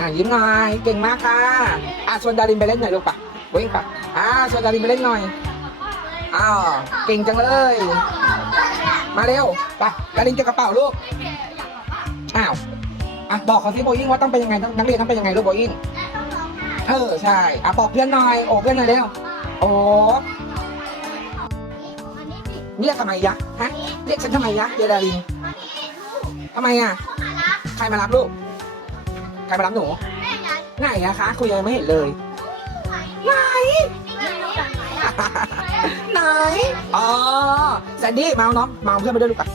อะยิ้มหน่อย เก่งมากค่ะ อะชวนดารินไปเล่นหน่อยลูกปะวิ่งปะอะชวนดารินไปเล่นหน่อย อ้าว เก่งจังเลย มาเร็วไปดารินเก็บกระเป๋าลูก อ้าว อะบอกเขาสิโบยิ่งว่าต้องเป็นยังไงต้องนักเรียนต้องเป็นยังไงลูกโบยิ่งเออใช่ อะบอกเพื่อนหน่อย โอ้เพื่อนหน่อยเร็ว โอ้เรียกทำไมยะ ฮะ เรียกฉันทำไมยะเจดารินทำไมอะ ใครมารับลูก ครมารับหนู ไหนอะคะ คุยยังไม่เห็นเลย ไหน ไหน อ๋อแซนดี้มาเอาน้องมาเอาเพื่อนมาด้วยลูกอะ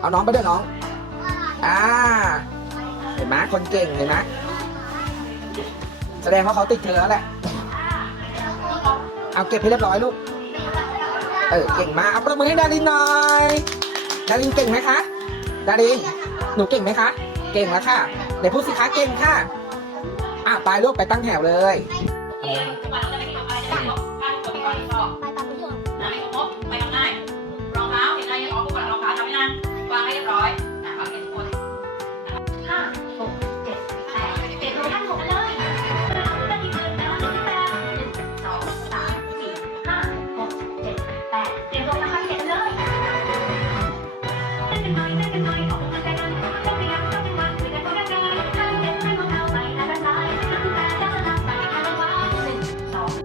เอาน้องไปด้วยน้อง อ่า เห็นไหมคนเก่งเห็นไหมแสดงว่าเขาติดเธอแล้วแหละ เอาเก็บให้เรียบร้อยลูก เออ เก่งมาก เอาประมือให้ดารินหน่อย ดารินเก่งไหมคะ ดาริน หนูเก่งไหมคะ เก่งแล้วค่ะ เดี๋ยวพูดสิคะเก่งค่ะอะไปลูกไปตั้งแถวเลยไปตามประโ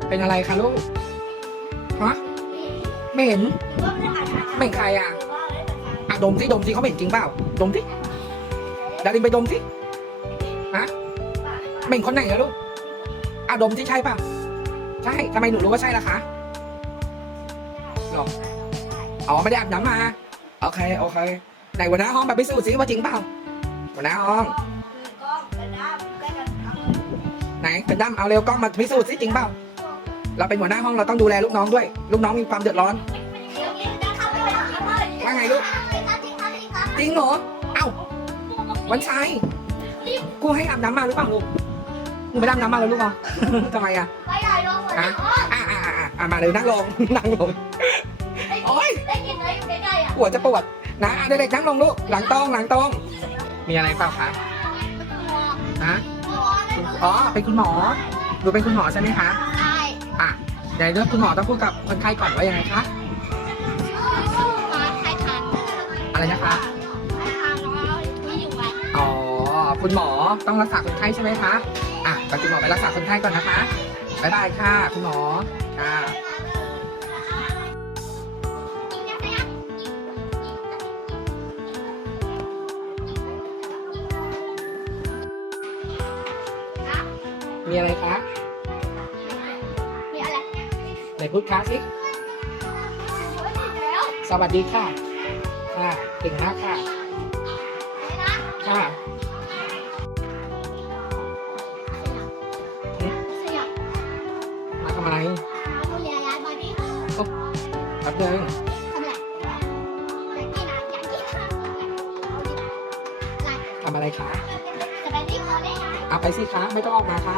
เป็นอะไรคะลูกฮะไม่เห็น ไม่เห็นใครอะอะดมสิดมสิเขาไม่เห็นจริงเปล่าดมสิดารินไปดมสิฮะไม่เห็นคนไหนอะลูกอะดมสิใช่เปล่าใช่ทำไมหนูรู้ว่าใช่ล่ะคะหรออ๋อไม่ได้อาบน้ำมา โอเค โอเคไหนหัวหน้าห้องแบบพิสูจน์สิว่าจริงเปล่าหัวหน้าห้อง ไหนเป็นด้ามเอาเร็วกล้องมาพิสูจน์สิจริงเปล่า เราเป็นหัวหน้าห้องเราต้องดูแลลูกน้องด้วย ลูกน้องมีความเดือดร้อน ว่าไงลูก จริงเหรอ เอ้า วันชัยกูให้อาบน้ำมาหรือเปล่าลูกมึงไม่ได้อาบน้ำมาแล้วลูกเหรอทำไมอะฮะอะอะอะอะอะมาเร็วนั่งลง นั่งลง โอ๊ยได้กินไหมอยู่ใกล้ๆอะปวดจะปวดนะอะเด็กๆนั่งลงลูก หลังตรงหลังตรงมีอะไรเปล่าคะฮะ อ๋อ เป็นคุณหมอหนูเป็นคุณหมอใช่ไหมคะ ใช่อะเรื่องคุณหมอต้องพูดกับคนไข้ก่อนว่ายังไงคะ อะไรนะคะใครทานแล้วที่อยู่ไว้อ๋อ คุณหมอต้องรักษาคนไข้ใช่ไหมคะ อะไปคุณหมอไปรักษาคนไข้ก่อนนะคะ บ๊ายบายค่ะ คุณหมอ ค่ะมีอะไรคะ พูดคะสิแล้วสวัสดีค่ะ ค่ะเก่งมากค่ะนะค่ะสยามมาทำอะไรเอาเรียนร้านบอดี้แป๊บนึงทำอะไรอยากกินอะอยากกินค่ะร้านทำอะไรคะสปาเกตตี้เขาได้ไหมเอาไปสิคะไม่ต้องออกมาค่ะ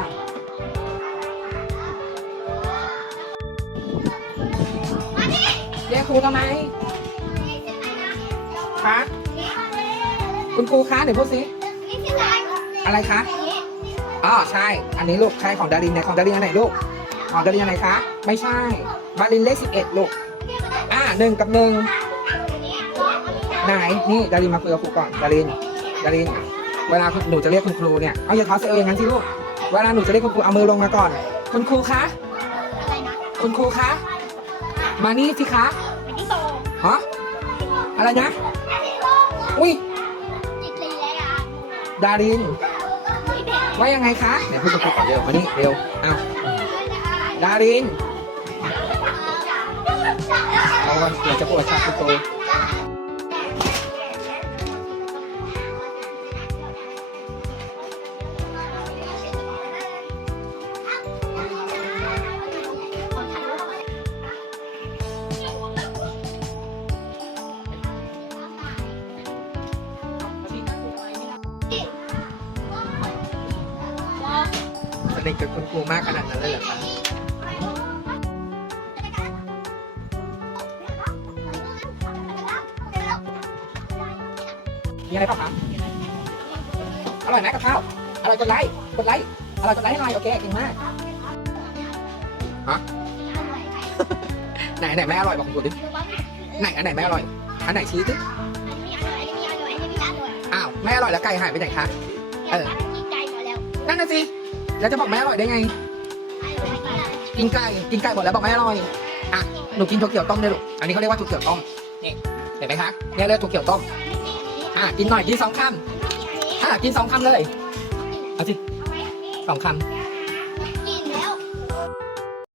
ครูทำไมคะคุณครูคะเดี๋ยวพูดสิอะไรคะอ๋อใช่ อันนี้ลูกใช่ของดารินเนี่ยของดารินอันไหนลูกของดารินอันไหนคะไม่ใช่ดารินเลขสิบเอ็ดลูกอ่าหนึ่งกับหนึ่งไหนนี่ดารินมาคุยกับครูก่อนดารินดารินเวลาหนูจะเรียกคุณครูเนี่ยเอาอย่าท้อเซลล์อย่างนั้นสิลูกเวลาหนูจะเรียกคุณครูเอามือลงมาก่อน คุณครูคะอะไรนะคุณครูคะมานี่สิคะ ฮะอะไรนะ อุ้ยจิตลีเลยอะดารินนี่เด็กว่ายังไงคะเดี๋ยวพูดกับครูก่อนเร็วมานี่เร็วอ้าวดารินเอาวันเดี๋ยวจะปวดชาคุณ นิทกับคุณครูมากขนาดนั้นเลยเหรอคะมีอะไรเปล่าคะอร่อยไหมกับข้าว อร่อยกดไลค์ กดไลค์ อร่อยกดไลค์ให้หน่อยโอเคเก่งมากไหนอันไหนไม่อร่อยบอกผมดูดิ ไหนอันไหนไม่อร่อย อันไหนชี้ดิอ้าวไม่อร่อยแล้วไก่หายไปไหนคะ เออ นั่นน่ะสิ แล้วจะบอกไม่อร่อยได้ไง กินไก่ กินไก่หมดแล้วบอกไม่อร่อย อะ หนูกินถั่วเขียวต้มได้หรออันนี้เขาเรียกว่าถั่วเขียวต้ม นี่เห็นไหมคะเนี่ยเรียกถั่วเขียวต้ม อะ กินหน่อยกินสองคำอะกินสองคำเลย เอาสิสองคำ